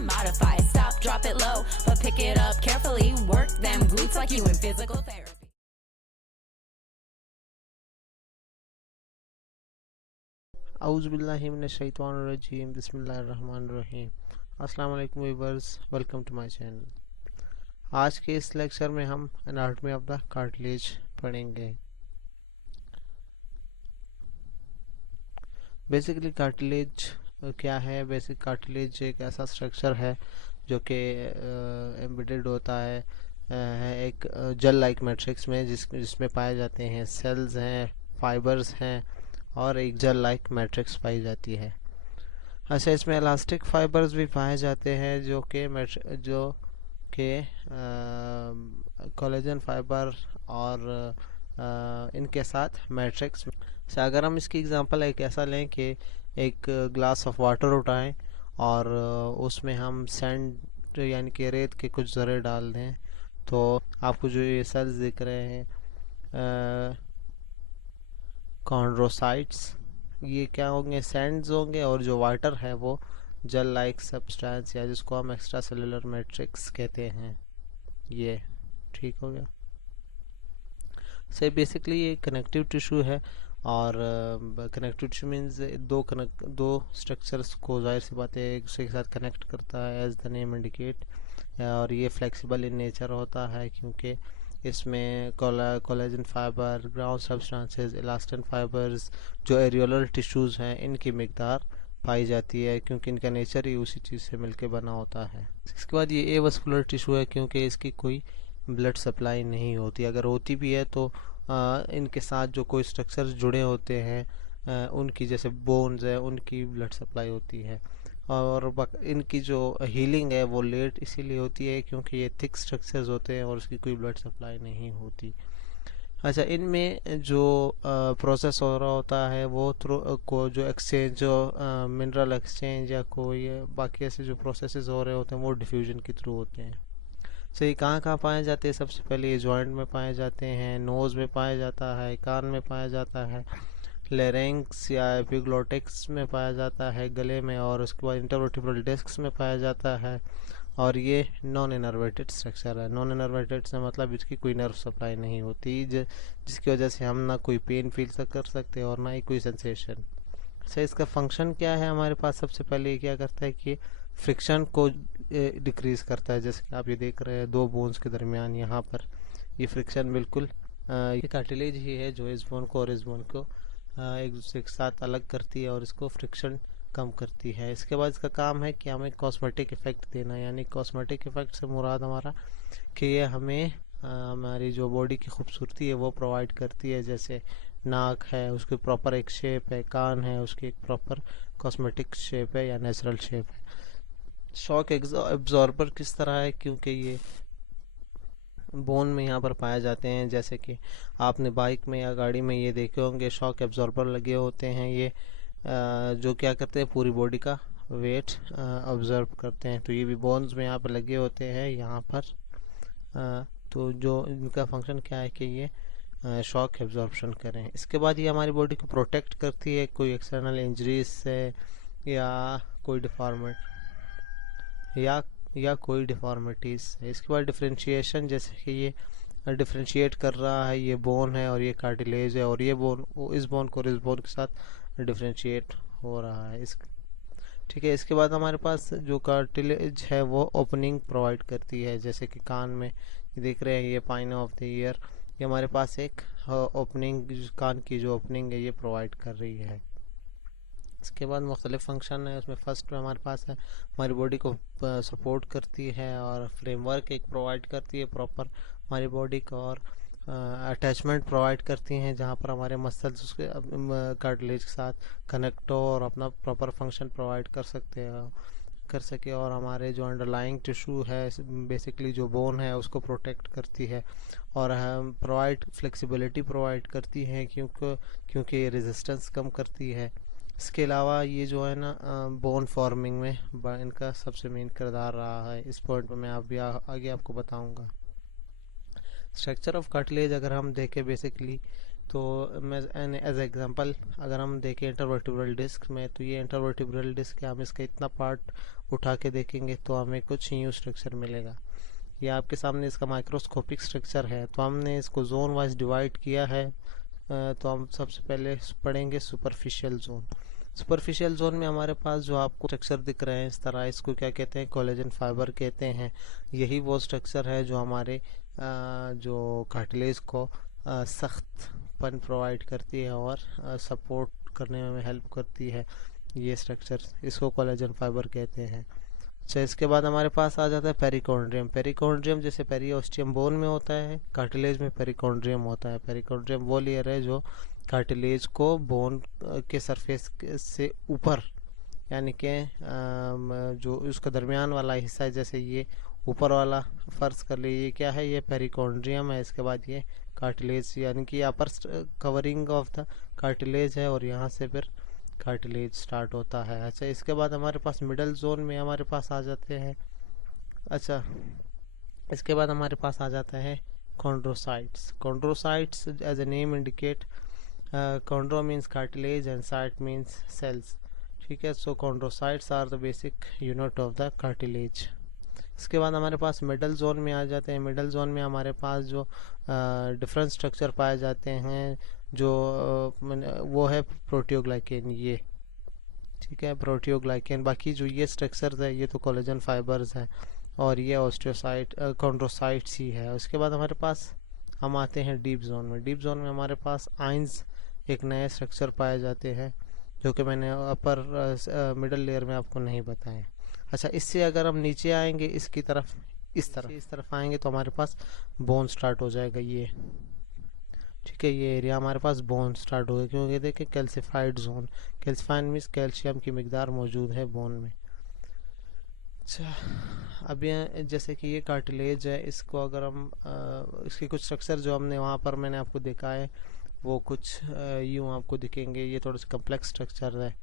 and modify. Stop, drop it low, but pick it up carefully. Work them glutes like you in physical therapy. Auzubillahi minash-shaytanir-rajim. Bismillahir-rahmanir-rahim. अस्सलाम वालेकुम viewers, welcome to my channel. आज के इस lecture में हम anatomy of the cartilage पढ़ेंगे। Basically cartilage क्या है? बेसिक कार्टिलेज एक ऐसा स्ट्रक्चर है जो कि एम्बेडेड होता है एक जेल लाइक मैट्रिक्स में, जिसमें पाए जाते हैं सेल्स हैं, फाइबर्स हैं और एक जेल लाइक मैट्रिक्स पाई जाती है। अच्छा, इसमें इलास्टिक फाइबर्स भी पाए जाते हैं जो कि कोलेजन फाइबर और इनके साथ मैट्रिक्स। अच्छा, अगर हम इसकी एग्जांपल एक ऐसा लें कि एक ग्लास ऑफ वाटर उठाएं और उसमें हम सैंड यानी कि रेत के कुछ ज़रे डाल दें, तो आपको जो ये सेल्स दिख रहे हैं कॉन्ड्रोसाइट्स, ये क्या होंगे? सैंड्स होंगे, और जो वाटर है वो जेल लाइक सब्सटेंस या जिसको हम एक्स्ट्रा सेलुलर मैट्रिक्स कहते हैं। ये ठीक हो गया। से बेसिकली ये कनेक्टिव टिश्यू है, और कनेक्टिव टिश्यू मीन्स दो स्ट्रक्चर्स को जाहिर सी बात है एक दूसरे के साथ कनेक्ट करता है, एज द नेम इंडिकेट। और ये फ्लेक्सिबल इन नेचर होता है क्योंकि इसमें collagen fibre, ground substances, elastin fibres, जो एरियोलर टिश्यूज़ हैं, इनकी मिकदार पाई जाती है क्योंकि इनका नेचर ही उसी चीज़ से मिलके बना होता है। इसके बाद ये एवस्कुलर टिश्यू है क्योंकि इसकी कोई ब्लड सप्लाई नहीं होती। अगर होती भी है तो इनके साथ जो कोई स्ट्रक्चर्स जुड़े होते हैं उनकी, जैसे बोन्स है, उनकी ब्लड सप्लाई होती है। और इनकी जो हीलिंग है वो लेट इसीलिए होती है क्योंकि ये थिक स्ट्रक्चर्स होते हैं और उसकी कोई ब्लड सप्लाई नहीं होती। अच्छा, इनमें जो प्रोसेस हो रहा होता है वो जो एक्सचेंज, जो मिनरल एक्सचेंज या कोई बाकी ऐसे जो प्रोसेसेस हो रहे होते हैं वो डिफ्यूजन के थ्रू होते हैं। सो ये कहाँ पाए जाते हैं? सबसे पहले ये जॉइंट में पाए जाते हैं, नोज़ में पाया जाता है, कान में पाया जाता है, लेरेंक्स या एपिग्लोटिक्स में पाया जाता है, गले में, और उसके बाद इंटरवर्टिब्रल डिस्क्स में पाया जाता है। और ये नॉन इनर्वेटेड स्ट्रक्चर है। नॉन इनर्वेटेड से मतलब इसकी कोई नर्व सप्लाई नहीं होती, जिसकी वजह से हम ना कोई पेन फील कर सकते और ना ही कोई सेंसेशन। अच्छा, इसका फंक्शन क्या है? हमारे पास सबसे पहले ये क्या करता है कि फ्रिक्शन को डिक्रीज़ करता है। जैसे कि आप ये देख रहे हैं दो बोन्स के दरमियान यहाँ पर ये फ्रिक्शन बिल्कुल ये कार्टिलेज ही है जो इस बोन को और इस बोन को एक दूसरे के साथ अलग करती है और इसको फ्रिक्शन कम करती है। इसके बाद इसका काम है कि हमें कॉस्मेटिक इफ़ेक्ट देना, यानी कॉस्मेटिक इफ़ेक्ट से मुराद हमारा कि ये हमें हमारी जो बॉडी की खूबसूरती है वो प्रोवाइड करती है। जैसे नाक है, उसकी प्रॉपर एक शेप है, कान है, उसकी एक प्रॉपर कॉस्मेटिक शेप है या नेचुरल शेप है। शॉक एब्जॉर्बर किस तरह है? क्योंकि ये बोन में यहाँ पर पाए जाते हैं। जैसे कि आपने बाइक में या गाड़ी में ये देखे होंगे शॉक एब्जॉर्बर लगे होते हैं। ये जो क्या करते हैं, पूरी बॉडी का वेट ऑब्जर्व करते हैं। तो ये भी बोन्स में यहाँ पर लगे होते हैं यहाँ पर। तो जो इनका फंक्शन क्या है कि ये शॉक एब्जॉर्प्शन करें। इसके बाद ये हमारी बॉडी को प्रोटेक्ट करती है कोई एक्सटर्नल इंजरीज से या कोई कोई डिफॉर्मिटीज़ है। इसके बाद डिफ्रेंशिएशन, जैसे कि ये डिफ्रेंशिएट कर रहा है, ये बोन है और ये कार्टिलेज है, और ये बोन इस बोन को इस बोन के साथ डिफ्रेंशिएट हो रहा है। ठीक है। इसके बाद हमारे पास जो कार्टिलेज है वो ओपनिंग प्रोवाइड करती है। जैसे कि कान में देख रहे हैं ये पाइन ऑफ द ईयर, ये हमारे पास एक ओपनिंग, कान की जो ओपनिंग है ये प्रोवाइड कर रही है। इसके बाद मुख्तलिफ फंक्शन है। उसमें फर्स्ट में हमारे पास है हमारी बॉडी को सपोर्ट करती है और फ्रेमवर्क एक प्रोवाइड करती है प्रॉपर हमारी बॉडी को, और अटैचमेंट प्रोवाइड करती हैं जहाँ पर हमारे मसल्स उसके कार्टिलेज के साथ कनेक्ट हो और अपना प्रॉपर फंक्शन प्रोवाइड कर सके। और हमारे जो अंडरलाइंग टिश्यू है, बेसिकली जो बोन है, उसको प्रोटेक्ट करती है और हम फ्लेक्सिबिलिटी प्रोवाइड करती हैं क्योंकि रेजिस्टेंस कम करती है। इसके अलावा ये जो है ना बोन फॉर्मिंग में इनका सबसे मेन किरदार रहा है। इस पॉइंट पर मैं आगे आपको बताऊंगा। स्ट्रक्चर ऑफ कार्टिलेज अगर हम देखें बेसिकली तो मैं एज एग्जांपल अगर हम देखें इंटरवर्टिब्रल डिस्क में, तो ये इंटरवर्टिब्रल डिस्क है, हम इसका इतना पार्ट उठा के देखेंगे तो हमें कुछ यूँ स्ट्रक्चर मिलेगा। ये आपके सामने इसका माइक्रोस्कोपिक स्ट्रक्चर है। तो हमने इसको जोन वाइज डिवाइड किया है। तो हम सबसे पहले पढ़ेंगे सुपरफिशियल जोन। सुपरफिशियल जोन में हमारे पास जो आपको स्ट्रक्चर दिख रहे हैं इस तरह, इसको क्या कहते हैं, कोलेजन फाइबर कहते हैं। यही वो स्ट्रक्चर है जो हमारे जो कार्टिलेज को सख्तपन प्रोवाइड करती है और सपोर्ट करने में हेल्प करती है। ये स्ट्रक्चर, इसको कोलेजन फाइबर कहते हैं। अच्छा, इसके बाद हमारे पास आ जाता है पेरिकॉन्ड्रियम। पेरिकॉन्ड्रियम जैसे पेरिओस्टियम बोन में होता है, कार्टिलेज में पेरिकॉन्ड्रियम होता है। पेरिकॉन्ड्रियम वो लेयर है जो कार्टिलेज को बोन के सरफेस से ऊपर, यानी कि जो उसका दरमियान वाला हिस्सा है, जैसे ये ऊपर वाला फर्ज कर लीजिए, ये क्या है, ये पेरिकॉन्ड्रियम है। इसके बाद ये कार्टिलेज, यानी कि अपर कवरिंग ऑफ द कार्टिलेज है, और यहाँ से फिर कार्टिलेज स्टार्ट होता है। अच्छा, इसके बाद हमारे पास मिडल जोन में हमारे पास आ जाते हैं। अच्छा, इसके बाद हमारे पास आ जाता है chondrocytes. Chondrocytes as a name indicate, chondro means cartilage and cyte means cells. ठीक है, so chondrocytes are the basic unit of the cartilage. इसके बाद हमारे पास मिडल जोन में आ जाते हैं। मिडल जोन में हमारे पास जो डिफरेंट स्ट्रक्चर पाए जाते हैं, जो वो है प्रोटियोग्लाइकेन, ये ठीक है, प्रोटियोग्लाइकेन। बाकी जो ये स्ट्रक्चर्स है ये तो कोलेजन फाइबर्स हैं, और ये ऑस्टियोसाइट कॉन्ड्रोसाइट्स ही है। उसके बाद हमारे पास हम आते हैं डीप जोन में। डीप जोन में हमारे पास आइंस एक नए स्ट्रक्चर पाए जाते हैं, जो कि मैंने अपर मिडल लेयर में आपको नहीं बताए। अच्छा, इससे अगर हम नीचे आएंगे इसकी तरफ, इस तरफ आएंगे तो हमारे पास बोन स्टार्ट हो जाएगा, ये ठीक है, ये एरिया हमारे पास बोन स्टार्ट हो गया। क्योंकि देखिए calcified zone, calcified means calcium की मिकदार मौजूद है बोन में। अच्छा, अब ये जैसे कि ये कार्टिलेज है, इसको अगर हम इसके कुछ स्ट्रक्चर जो हमने वहाँ पर मैंने आपको दिखाए वो कुछ यूँ आपको दिखेंगे। ये थोड़ा सा कम्प्लेक्स स्ट्रक्चर है,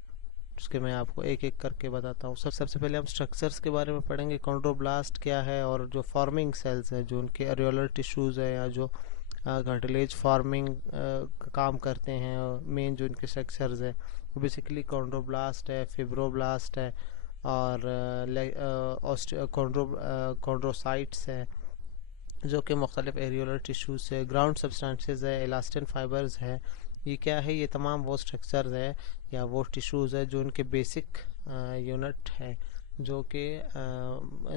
उसके मैं आपको एक एक करके बताता हूँ। सबसे पहले हम स्ट्रक्चर्स के बारे में पढ़ेंगे। कॉन्ड्रोब्लास्ट क्या है, और जो फॉर्मिंग सेल्स हैं, जो उनके एरियोलर टिश्यूज़ हैं, या जो कार्टिलेज फार्मिंग का काम करते हैं, मेन जो इनके स्ट्रक्चर्स है वो बेसिकली कॉन्ड्रोब्लास्ट है, फिब्रोब्लास्ट है, और कॉन्ड्रोसाइट्स है, जो कि मुख्तलिफ एरियोलर टिश्यूज से, ग्राउंड सब्सटेंसेस है, इलास्टिन फाइबर्स है। ये क्या है, ये तमाम वो स्ट्रक्चर्स है या वो टिश्यूज़ है जो उनके बेसिक यूनिट है, जो कि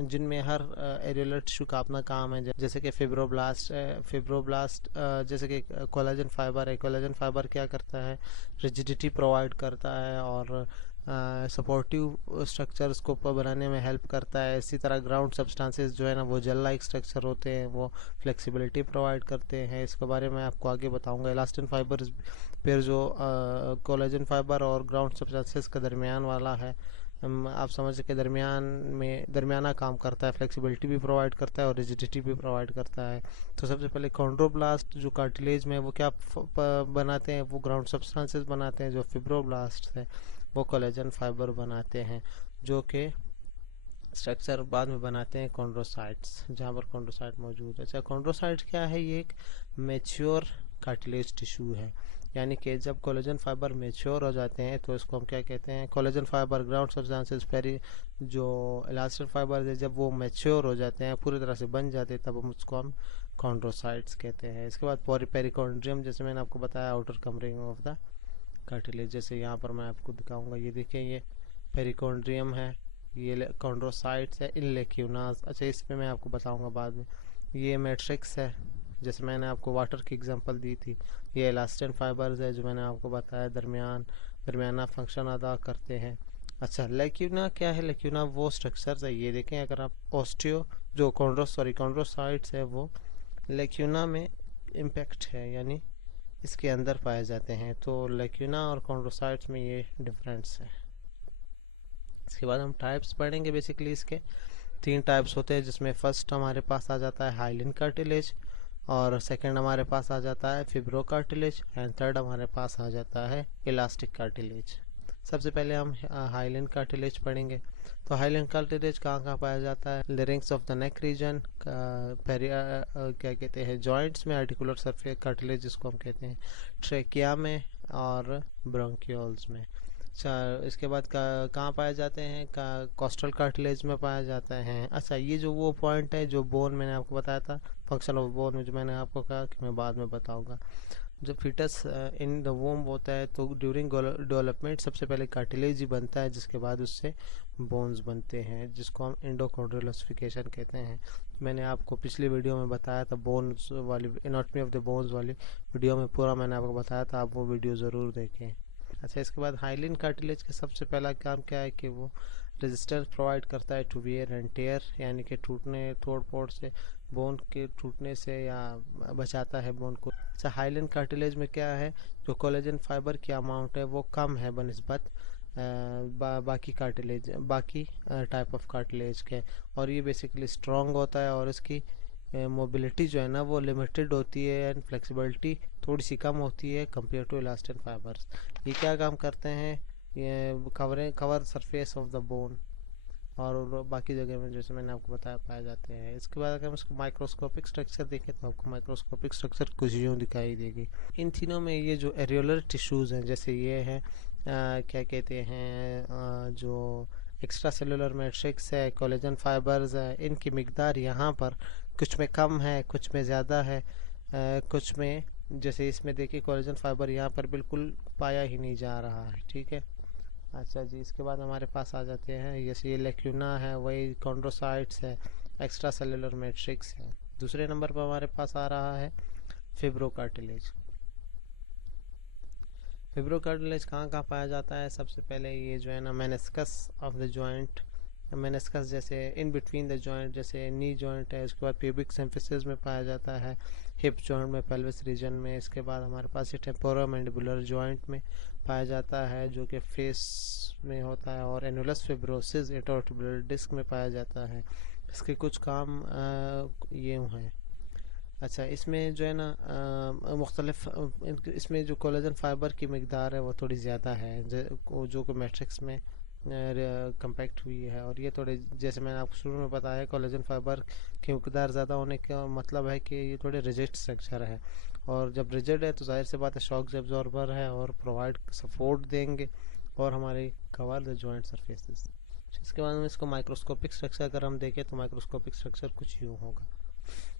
जिनमें हर एरियोलर टिश्यू का अपना काम है। जैसे कि फिब्रोब्लास्ट है, फिब्रोब्लास्ट जैसे कि कोलेजन फाइबर है। कोलेजन फाइबर क्या करता है, रिजिडिटी प्रोवाइड करता है और सपोर्टिव स्ट्रक्चर्स को बनाने में हेल्प करता है। इसी तरह ग्राउंड सब्सटेंसेस जो है ना, वो जेल लाइक स्ट्रक्चर होते हैं, वो फ्लेक्सिबिलिटी प्रोवाइड करते हैं। इसके बारे में आपको आगे बताऊंगा। इलास्टिन फाइबर्स फिर जो कोलेजन फाइबर और ग्राउंड सब्सटेंसेस का दरमियान वाला है, आप समझ सके दरमियाना काम करता है, फ्लेक्सिबिलिटी भी प्रोवाइड करता है और रिजिडिटी भी प्रोवाइड करता है। तो सबसे पहले कॉन्ड्रोब्लास्ट जो कार्टिलेज में वो क्या बनाते हैं, वो ग्राउंड सब्सटेंसेस बनाते हैं। जो फिब्रोब्लास्ट है वो कोलेजन फाइबर बनाते हैं, जो कि स्ट्रक्चर बाद में बनाते हैं कॉन्ड्रोसाइट्स, जहाँ पर कॉन्ड्रोसाइट मौजूद है। अच्छा, कॉन्ड्रोसाइट क्या है, ये एक मैच्योर कार्टिलेज टिश्यू है। यानी कि जब कोलेजन फाइबर मैच्योर हो जाते हैं तो इसको हम क्या कहते हैं, कोलेजन फाइबर, ग्राउंड सब्सटेंसेस, जो इलास्टिन फाइबर है, जब वो मैच्योर हो जाते हैं, पूरी तरह से बन जाते हैं, तब हम उसको हम कॉन्ड्रोसाइट्स कहते हैं। इसके बाद पेरिकॉन्ड्रियम, जैसे मैंने आपको बताया, outer covering of the cartilage. जैसे यहाँ पर मैं आपको दिखाऊंगा, ये देखिए, ये पेरिकॉन्ड्रियम है, ये कॉन्ड्रोसाइट्स है, इन लेक्यूनास। अच्छा, इस पे मैं आपको बताऊंगा बाद में। ये मैट्रिक्स है, जैसे मैंने आपको वाटर की एग्जांपल दी थी। ये इलास्टिन फाइबर्स है, जो मैंने आपको बताया दरमियाना फंक्शन अदा करते हैं। अच्छा, लेक्यूना क्या है, लेक्यूना वो स्ट्रक्चर्स है, ये देखें, अगर आप कॉन्ड्रोसाइट्स है वो लेक्यूना में इम्पैक्ट है, यानी इसके अंदर पाए जाते हैं। तो लेक्यूना और कॉन्ड्रोसाइट्स में ये डिफरेंस है। इसके बाद हम टाइप्स पढ़ेंगे। बेसिकली इसके 3 टाइप्स होते हैं, जिसमें फर्स्ट हमारे पास आ जाता है हाइलिन कार्टिलेज, और सेकंड हमारे पास आ जाता है फिब्रो कार्टिलेज, एंड थर्ड हमारे पास आ जाता है इलास्टिक कार्टिलेज। सबसे पहले हम हाइलैंड कार्टिलेज पढ़ेंगे। तो हाइलैंड कार्टिलेज कहाँ कहाँ पाया जाता है? लिरिंग्स ऑफ द नेक रीजन, क्या कहते हैं, जॉइंट्स में, आर्टिकुलर सरफेस कार्टिलेज जिसको हम कहते हैं, ट्रेकिया में और ब्रोंकियोल्स में। अच्छा, इसके बाद कहाँ पाए जाते हैं? कोस्टल कार्टिलेज में पाया जाता है। अच्छा, ये जो वो पॉइंट है जो बोन मैंने आपको बताया था, फंक्शन ऑफ बोन में, जो मैंने आपको कहा कि मैं बाद में बताऊंगा। जब फीटस इन द वोम होता है तो ड्यूरिंग डेवलपमेंट सबसे पहले कार्टिलेज ही बनता है, जिसके बाद उससे बोन्स बनते हैं, जिसको हम एंडोकॉन्ड्रियल ओसिफिकेशन कहते हैं। मैंने आपको पिछली वीडियो में बताया था, बोन्स वाली, एनाटॉमी ऑफ द बोन्स वाली वीडियो में पूरा मैंने आपको बताया था, आप वो वीडियो ज़रूर देखें। अच्छा, इसके बाद हाइलिन कार्टिलेज का सबसे पहला काम क्या है कि वो रेजिस्टेंस प्रोवाइड करता है टू वियर एंड टेयर, यानी कि टूटने, तोड़ फोड़ से, बोन के टूटने से, या बचाता है बोन को। अच्छा, हाइलिन कार्टिलेज में क्या है, जो कोलेजन फाइबर की अमाउंट है वो कम है बनिस्बत बाकी कार्टिलेज, बाकी टाइप ऑफ कार्टिलेज के, और ये बेसिकली स्ट्रॉन्ग होता है, और इसकी मोबिलिटी जो है ना वो लिमिटेड होती है, एंड फ्लेक्सिबिलिटी थोड़ी सी कम होती है कंपेयर टू इलास्टिन फाइबर्स। ये क्या काम करते हैं? ये cover surface of the bone, और बाकी जगह में जैसे मैंने आपको बताया पाए जाते हैं। इसके बाद अगर हम इसको माइक्रोस्कोपिक स्ट्रक्चर देखें तो आपको माइक्रोस्कोपिक स्ट्रक्चर कुछ यूँ दिखाई देगी। इन तीनों में ये जो एरियोलर टिश्यूज़ हैं, जैसे ये हैं क्या कहते हैं, जो एक्स्ट्रा सेलुलर मैट्रिक्स है, कोलेजन फाइबर्स है, इनकी मिकदार यहाँ पर कुछ में कम है, कुछ में ज़्यादा है, कुछ में, जैसे इसमें देखिए कोलेजन फाइबर यहाँ पर बिल्कुल पाया ही नहीं जा रहा है। ठीक है। अच्छा जी, इसके बाद हमारे पास आ जाते हैं, जैसे ये लेक्यूना है, वही कॉन्ड्रोसाइट्स है, एक्स्ट्रा सेलुलर मैट्रिक्स है। दूसरे नंबर पर हमारे पास आ रहा है फिब्रोकार्टिलेज। फिब्रोकार्टिलेज कहाँ कहाँ पाया जाता है? सबसे पहले ये जो है ना, meniscus of the joint, meniscus जैसे इन बिटवीन द जॉइंट, जैसे नी जॉइंट है, उसके बाद प्यूबिक सिम्फिसिस में पाया जाता है, हिप जॉइंट में, पेल्विस रीजन में। इसके बाद हमारे पास ये टेम्पोरोमैंडिबुलर जॉइंट में पाया जाता है, जो कि फेस में होता है, और एनुलस फिब्रोसिस इंटरवर्टिब्रल डिस्क में पाया जाता है। इसके कुछ काम ये हैं। अच्छा, इसमें जो है ना मुख्तलिफ, इसमें जो कोलेजन फाइबर की मिकदार है वो थोड़ी ज़्यादा है, जो कि मैट्रिक्स में कम्पैक्ट हुई है, और ये थोड़े, जैसे मैंने आपको शुरू में बताया, कोलेजन फाइबर की मिकदार ज़्यादा होने का मतलब है कि ये थोड़े रिजिड स्ट्रक्चर है, और जब रिजिड है तो जाहिर सी बात है शॉक एब्जॉर्बर है, और प्रोवाइड सपोर्ट देंगे, और हमारे कवर द जॉइंट सरफेसेस। इसके बाद में इसको माइक्रोस्कोपिक स्ट्रक्चर अगर हम देखें तो माइक्रोस्कोपिक स्ट्रक्चर कुछ यूँ होगा।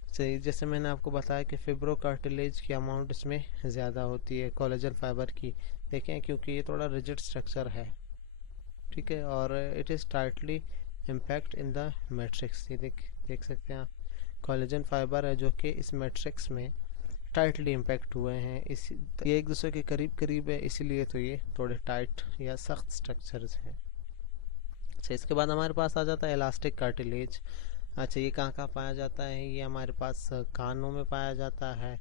सही, जैसे मैंने आपको बताया कि फिब्रोकार्टिलेज की अमाउंट इसमें ज़्यादा होती है कोलेजन फाइबर की, देखें, क्योंकि ये थोड़ा रिजिड स्ट्रक्चर है। ठीक है, और it is tightly impact in the matrix. ये देख सकते हैं आप, कोलेजन फाइबर है जो कि इस मैट्रिक्स में टाइटली इम्पैक्ट हुए हैं, इस ये एक दूसरे के करीब करीब है, इसीलिए तो ये थोड़े टाइट या सख्त स्ट्रक्चर्स हैं। अच्छा, इसके बाद हमारे पास आ जाता है इलास्टिक कार्टिलेज। अच्छा, ये कहाँ कहाँ पाया जाता है? ये हमारे पास कानों में पाया जाता है,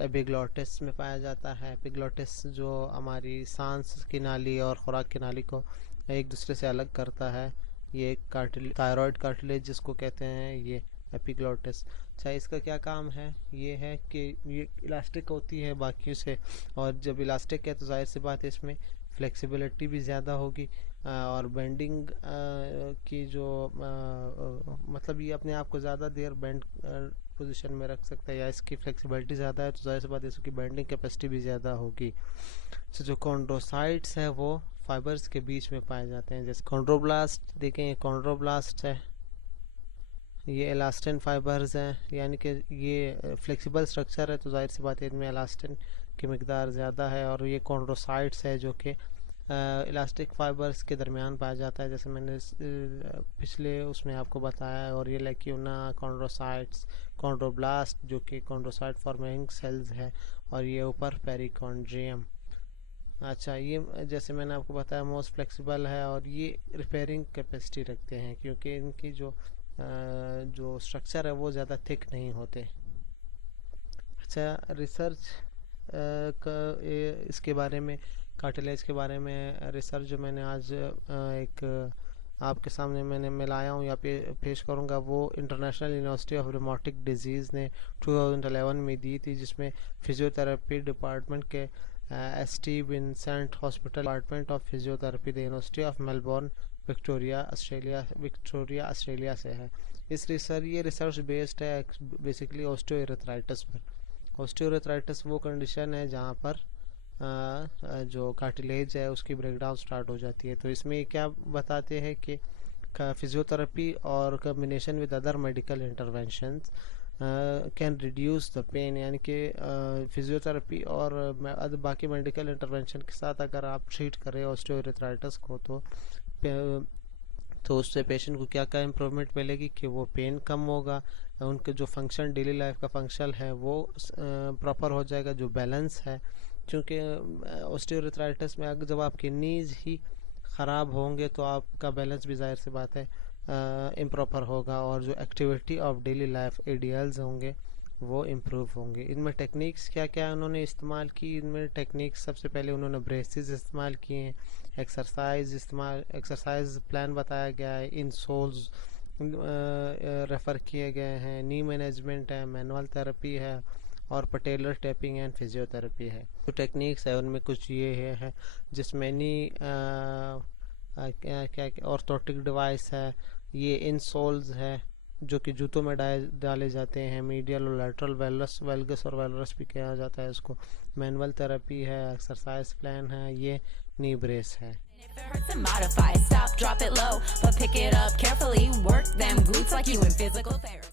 एपिग्लॉटिस में पाया जाता है। एपिग्लॉटिस जो हमारी सांस की नाली और खुराक की नाली को एक दूसरे से अलग करता है, ये थायराइड कार्टिलेज जिसको कहते हैं, ये एपिग्लॉटिस। अच्छा, इसका क्या काम है? ये है कि ये इलास्टिक होती है बाकियों से, और जब इलास्टिक है तो जाहिर सी बात है इसमें फ्लेक्सिबिलिटी भी ज़्यादा होगी, और बेंडिंग की जो मतलब ये अपने आप को ज़्यादा देर बेंड पोजीशन में रख सकता है, या इसकी फ्लेक्सिबिलिटी ज़्यादा है तो जाहिर सी बात है इसकी बेंडिंग कैपेसिटी भी ज़्यादा होगी। तो जो कॉन्ड्रोसाइट्स है वो फाइबर्स के बीच में पाए जाते हैं, जैसे कॉन्ड्रोब्लास्ट, देखें ये कॉन्ड्रोब्लास्ट है, ये इलास्टिन फाइबर्स हैं, यानी कि ये फ्लेक्सिबल स्ट्रक्चर है तो जाहिर सी बात है इनमें इलास्टिन की मिकदार ज़्यादा है। और ये कॉन्ड्रोसाइट्स है जो कि इलास्टिक फाइबर्स के दरमियान पाया जाता है, जैसे मैंने पिछले उसमें आपको बताया। और ये लेक्यूना, कॉन्ड्रोसाइट्स, कॉन्ड्रोब्लास्ट जो कि कॉन्ड्रोसाइट फॉर्मिंग सेल्स है, और ये ऊपर पेरिकॉन्ड्रियम। अच्छा, ये जैसे मैंने आपको बताया मोस्ट फ्लेक्सिबल है, और ये रिपेयरिंग कैपेसिटी रखते हैं क्योंकि इनकी जो स्ट्रक्चर है वो ज़्यादा थिक नहीं होते। अच्छा, रिसर्च इसके बारे में, कार्टिलेज के बारे में रिसर्च जो मैंने आज एक आपके सामने मैं लाया हूँ या पेश करूँगा, वो international university of rheumatic disease ने 2011 में दी थी, जिसमें फिजियोथेरेपी डिपार्टमेंट के ST Vincent Hospital Department of Physiotherapy, the University of Melbourne, Victoria Australia से है। ये रिसर्च बेस्ड है बेसिकली ऑस्टियोआर्थराइटिस पर। ऑस्टियोआर्थराइटिस वो कंडीशन है जहाँ पर जो कार्टिलेज है उसकी ब्रेकडाउन स्टार्ट हो जाती है। तो इसमें क्या बताते हैं कि फिजियोथेरेपी और combination with other medical interventions can reduce the pain, यानी कि फिजियोथेरेपी और बाकी मेडिकल इंटरवेंशन के साथ अगर आप ट्रीट करें ऑस्टियोआर्थराइटिस को तो उससे पेशेंट को क्या क्या इम्प्रूवमेंट मिलेगी कि वो पेन कम होगा, उनके जो फंक्शन डेली लाइफ का फंक्शन है वो प्रॉपर हो जाएगा, जो बैलेंस है, क्योंकि ऑस्टियोआर्थराइटिस में अगर जब आपके नीज ही ख़राब होंगे तो आपका बैलेंस भी जाहिर सी बात है इम्प्रॉपर होगा, और जो activity of daily life ADLs होंगे वो इम्प्रूव होंगे। इनमें टेक्निक्स क्या क्या उन्होंने इस्तेमाल की, इनमें टेक्निक्स सबसे पहले उन्होंने ब्रेसेस इस्तेमाल किए हैं, एक्सरसाइज प्लान बताया गया है, इन सोल्स रेफ़र किए गए हैं, नी मैनेजमेंट है, मैनुअल थेरेपी है और पटेलर टैपिंग एंड फिजियोथेरेपी है। जो टेक्निक्स है उनमें कुछ ये है जिसमें नी क्या ऑर्थोटिक डिवाइस है, ये इंसोल्स है जो कि जूतों में डाले जाते हैं, मीडियल और लैटरल वेल्गस और वेलरस भी कहा जाता है इसको, मैनुअल थेरेपी है, एक्सरसाइज प्लान है, ये नी ब्रेस है। If it hurts, then modify. Stop, drop it low, but pick it up carefully. Work them glutes like you in physical therapy.